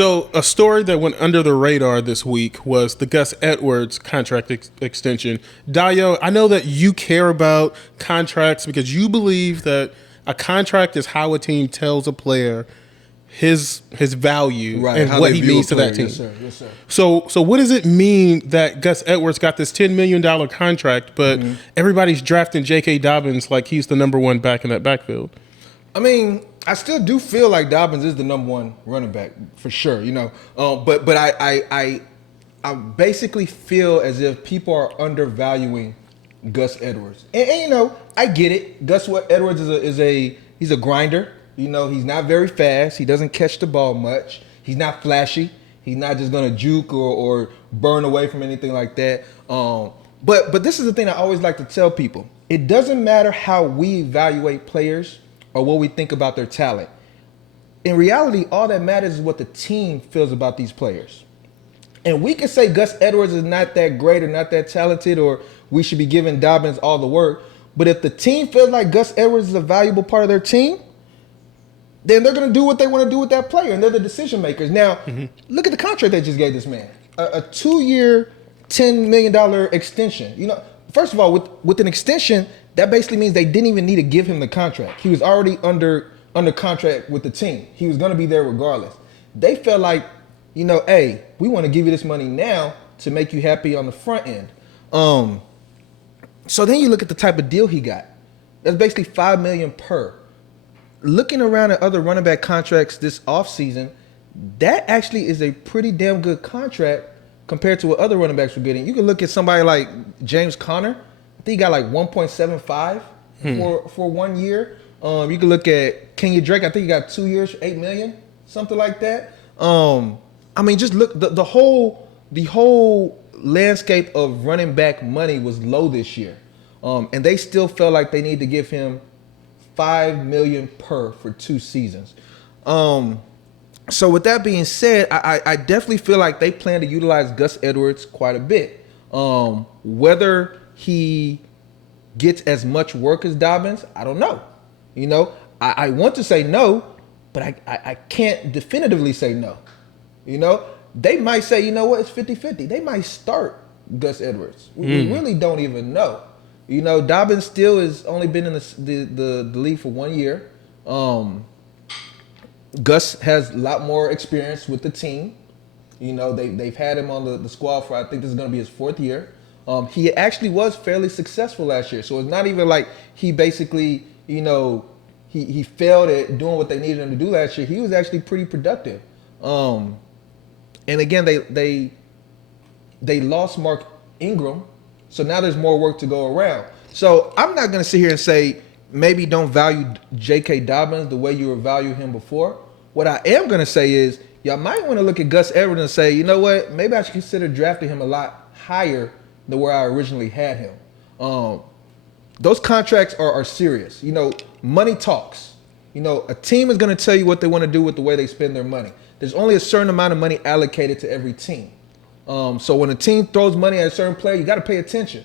So a story that went under the radar this week was the Gus Edwards contract extension. Dayo, I know that you care about contracts because you believe that a contract is how a team tells a player his value and what he means to that team. Yes, sir. So what does it mean that Gus Edwards got this $10 million contract, but everybody's drafting J.K. Dobbins like he's the number one back in that backfield? I mean, I still do feel like Dobbins is the number one running back for sure, But I basically feel as if people are undervaluing Gus Edwards, and I get it. Gus Edwards he's a grinder. He's not very fast. He doesn't catch the ball much. He's not flashy. He's not just gonna juke or burn away from anything like that. But this is the thing I always like to tell people. It doesn't matter how we evaluate players or what we think about their talent. In reality, all that matters is what the team feels about these players. And we can say Gus Edwards is not that great or not that talented, or we should be giving Dobbins all the work. But if the team feels like Gus Edwards is a valuable part of their team, then they're going to do what they want to do with that player, and they're the decision makers. Now, look at the contract they just gave this man. A 2-year, $10 million extension. First of all, with an extension, that basically means they didn't even need to give him the contract. He was already under contract with the team. He was going to be there regardless. They felt like, hey, we want to give you this money now to make you happy on the front end. So then you look at the type of deal he got. That's basically $5 million per. Looking around at other running back contracts this offseason, that actually is a pretty damn good contract compared to what other running backs were getting. You can look at somebody like James Conner. I think he got like 1.75 for 1 year. You can look at Kenya Drake. I think he got 2 years, $8 million, something like that. I mean, just look, the whole landscape of running back money was low this year. And they still felt like they need to give him $5 million per for 2 seasons. So with that being said, I definitely feel like they plan to utilize Gus Edwards quite a bit. Whether he gets as much work as Dobbins, I don't know. I want to say no, but I can't definitively say no. They might say, it's 50-50. They might start Gus Edwards. We really don't even know. Dobbins still has only been in the league for 1 year. Gus has a lot more experience with the team. They've had him on the squad for, I think this is going to be his 4th year. He actually was fairly successful last year. So it's not even like he basically, he failed at doing what they needed him to do last year. He was actually pretty productive. And again, they lost Mark Ingram. So now there's more work to go around. So I'm not going to sit here and say maybe don't value J.K. Dobbins the way you were valuing him before. What I am going to say is y'all might want to look at Gus Edwards and say, you know what, maybe I should consider drafting him a lot higher than where I originally had him. Those contracts are serious. Money talks. A team is going to tell you what they want to do with the way they spend their money. There's only a certain amount of money allocated to every team. So when a team throws money at a certain player, you got to pay attention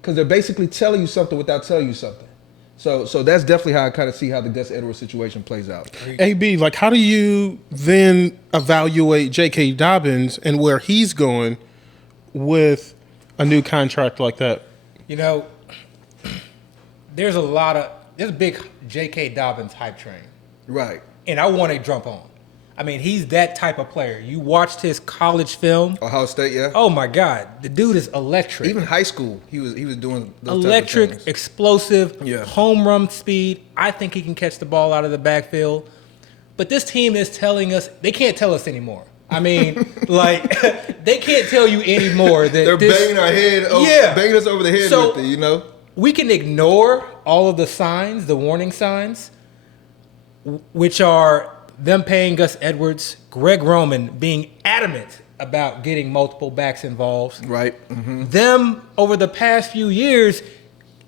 because they're basically telling you something without telling you something. So that's definitely how I kind of see how the Gus Edwards situation plays out. AB, like how do you then evaluate J.K. Dobbins and where he's going with a new contract like that? There's a big J.K. Dobbins hype train. Right. And I want to jump on. I mean, he's that type of player. You watched his college film. Ohio State, yeah. Oh my God, the dude is electric. Even high school, he was doing those electric, type of things. explosive, home run speed. I think he can catch the ball out of the backfield. But this team is telling us they can't tell us anymore. I mean, they can't tell you anymore that they're banging our head, banging us over the head with it. We can ignore all of the signs, the warning signs, which are them paying Gus Edwards, Greg Roman being adamant about getting multiple backs involved. Right. Mm-hmm. Them, over the past few years,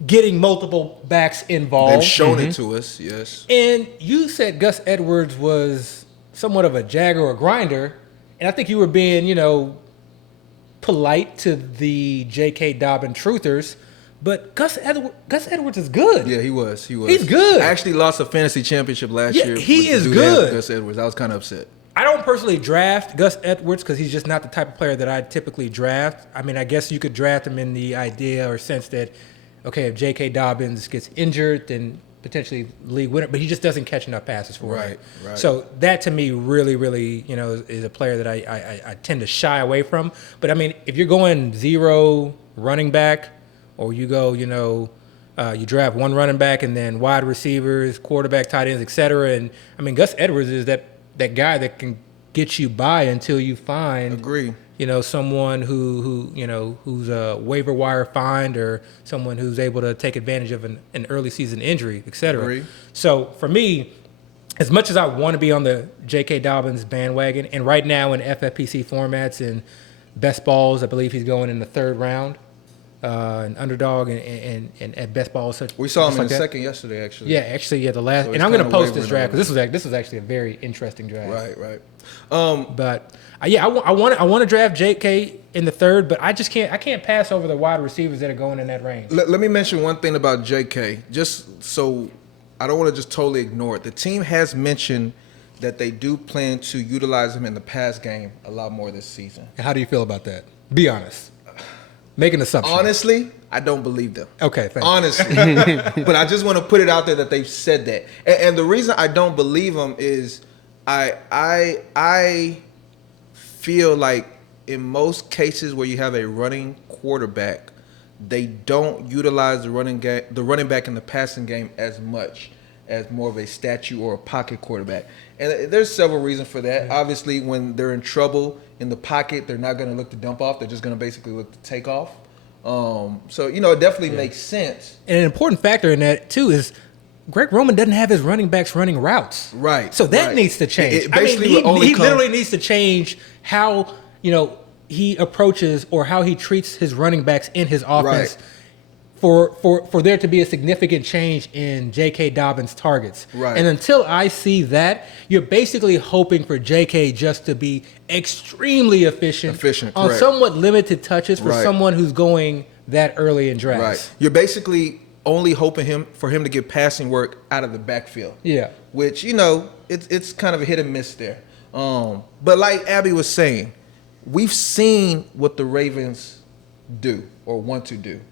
getting multiple backs involved. They've shown it to us, yes. And you said Gus Edwards was somewhat of a jagger or grinder, and I think you were being, polite to the J.K. Dobbins truthers. But Gus Edwards is good. Yeah, he was. He's good. I actually lost a fantasy championship last year. He is good. Gus Edwards. I was kind of upset. I don't personally draft Gus Edwards because he's just not the type of player that I typically draft. I mean, I guess you could draft him in the idea or sense that, okay, if J.K. Dobbins gets injured, then potentially league winner, but he just doesn't catch enough passes for it. Right. So that to me really, really, is a player that I tend to shy away from. But I mean, if you're going 0 running back, or you go, you draft 1 running back and then wide receivers, quarterback, tight ends, etc. And I mean, Gus Edwards is that guy that can get you by until you find, someone who's a waiver wire find or someone who's able to take advantage of an early season injury, etc. Agree. So for me, as much as I want to be on the J.K. Dobbins bandwagon, and right now in FFPC formats and best balls, I believe he's going in the 3rd round. An underdog and at best ball. We saw him in the second yesterday, actually. Yeah, the last. So and I'm going to post this draft because this was actually a very interesting draft. Right. But I want to draft J.K. in the 3rd, but I can't pass over the wide receivers that are going in that range. Let me mention one thing about J.K. just so I don't want to just totally ignore it. The team has mentioned that they do plan to utilize him in the pass game a lot more this season. How do you feel about that? Be honest. Make an assumption. Honestly, I don't believe them. Okay, thanks. Honestly. But I just want to put it out there that they've said that. And the reason I don't believe them is I feel like in most cases where you have a running quarterback, they don't utilize the running back in the passing game as much as more of a statue or a pocket quarterback. And there's several reasons for that. Yeah. Obviously, when they're in trouble in the pocket, they're not going to look to dump off. They're just going to basically look to take off. So, it definitely makes sense. And an important factor in that, too, is Greg Roman doesn't have his running backs running routes. Right. So that needs to change. He literally needs to change how, he approaches or how he treats his running backs in his offense. Right. For there to be a significant change in J.K. Dobbins' targets. Right. And until I see that, you're basically hoping for J.K. just to be extremely efficient on correct. somewhat limited touches for Right. someone who's going that early in drafts. Right. You're basically only hoping for him to get passing work out of the backfield. Yeah. Which, it's kind of a hit and miss there. But like Abby was saying, we've seen what the Ravens do or want to do.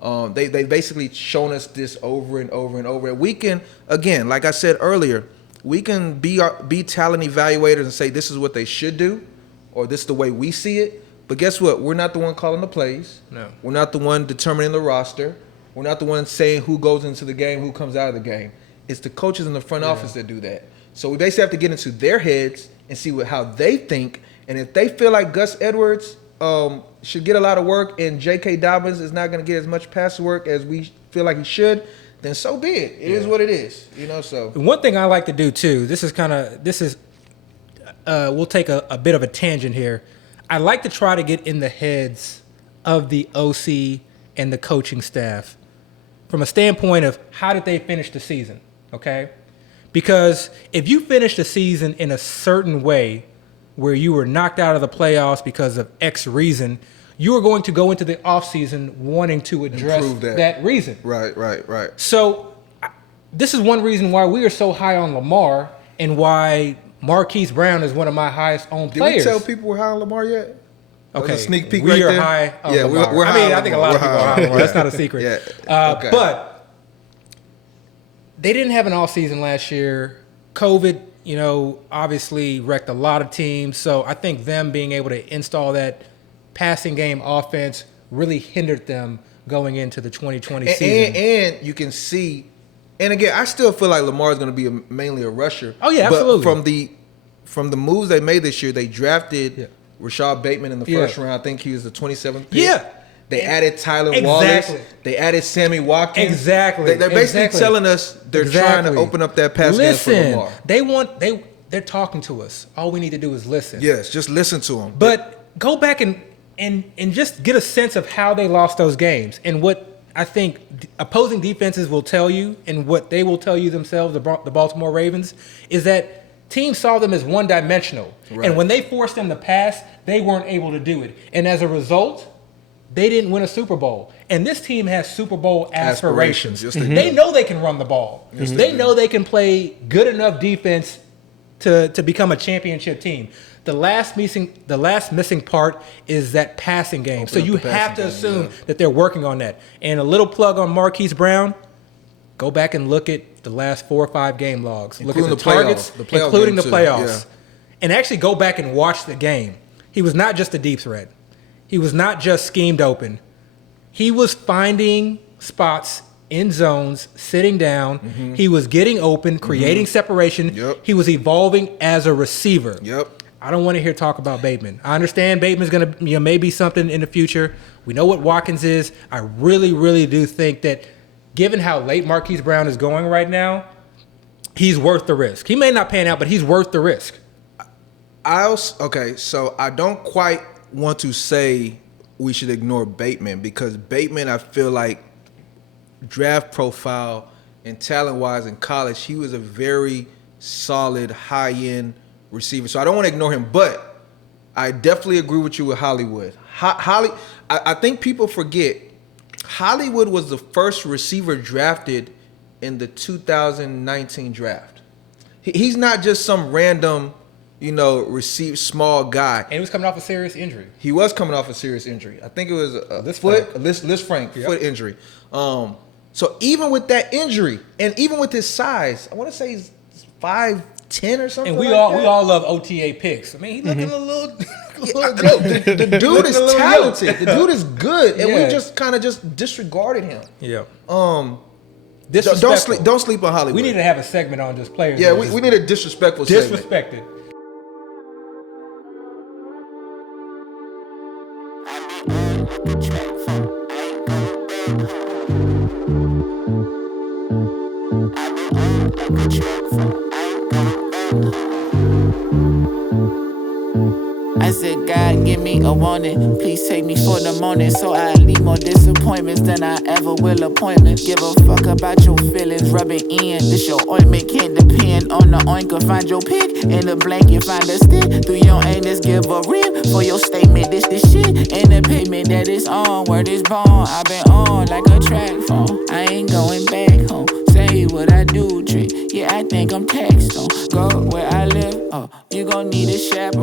They basically shown us this over and over and over. And we can, again, like I said earlier, we can be talent evaluators and say this is what they should do, or this is the way we see it. But guess what? We're not the one calling the plays. No. We're not the one determining the roster. We're not the one saying who goes into the game, who comes out of the game. It's the coaches in the front office that do that. So we basically have to get into their heads and see how they think. And if they feel like Gus Edwards should get a lot of work and J.K. Dobbins is not going to get as much pass work as we feel like he should, then so be it. It is what it is, so. One thing I like to do too, we'll take a bit of a tangent here. I like to try to get in the heads of the OC and the coaching staff from a standpoint of how did they finish the season, okay? Because if you finish the season in a certain way where you were knocked out of the playoffs because of X reason, you are going to go into the offseason wanting to address that reason. Right. So this is one reason why we are so high on Lamar and why Marquise Brown is one of my highest owned players. Did we tell people we're high on Lamar yet? Okay. A sneak peek we right are there? high on Yeah, Lamar. we're high on I think a lot of people are high on Lamar. That's not a secret. Okay. But they didn't have an off season last year. COVID, obviously wrecked a lot of teams. So I think them being able to install that passing game offense really hindered them going into the 2020 season. And you can see, and again, I still feel like Lamar is going to be mainly a rusher. Oh, yeah, absolutely. But from the moves they made this year, they drafted Rashad Bateman in the first round. I think he was the 27th pick. Yeah. They added Tyler Wallace. They added Sammy Watkins. Exactly. They're basically telling us they're trying to open up that pass game for Lamar. They're talking to us. All we need to do is listen. Yes, just listen to them. But go back and just get a sense of how they lost those games and what I think opposing defenses will tell you and what they will tell you themselves, the Baltimore Ravens, is that teams saw them as one-dimensional. Right. And when they forced them to pass, they weren't able to do it. And as a result, they didn't win a Super Bowl. And this team has Super Bowl aspirations. Yes, they know they can run the ball. Yes, they know they can play good enough defense to become a championship team. The last missing part is that passing game. So you have to assume that they're working on that. And a little plug on Marquise Brown. Go back and look at the last 4 or 5 game logs. Look at the targets, including the playoffs. And actually go back and watch the game. He was not just a deep threat. He was not just schemed open. He was finding spots in zones, sitting down. Mm-hmm. He was getting open, creating separation. Yep. He was evolving as a receiver. Yep. I don't want to hear talk about Bateman. I understand Bateman's going to maybe something in the future. We know what Watkins is. I really, really do think that given how late Marquise Brown is going right now, he's worth the risk. He may not pan out, but he's worth the risk. So I don't quite want to say we should ignore Bateman because Bateman, I feel like draft profile and talent-wise in college, he was a very solid, high-end receiver. So I don't want to ignore him, but I definitely agree with you with Hollywood. I think people forget Hollywood was the first receiver drafted in the 2019 draft. He's not just some random, small guy. And he was coming off a serious injury. He was coming off a serious injury. I think it was a Liz Frank foot injury. So even with that injury, and even with his size, I want to say he's 5'10" or something. And we all love OTA picks. I mean, he's looking a little. The dude is talented. The dude is good, and we just kind of just disregarded him. Yeah. Don't sleep on Hollywood. We need to have a segment on just players. Yeah, we need a disrespectful segment. Disrespected. I said, God, give me a warning. Please take me for the morning so I leave more disappointments than I ever will appointments. Give a fuck about your feelings, rub it in. This your ointment can't depend on the oinker. Find your pick in the blanket, find a stick. Through your anus, give a rib for your statement. This shit and the pavement that is on. Word is born, I've been on like a track phone. I ain't going back home. Say what I do, trick. Yeah, I think I'm taxed on. Go where I live, you gon' need a chaperone.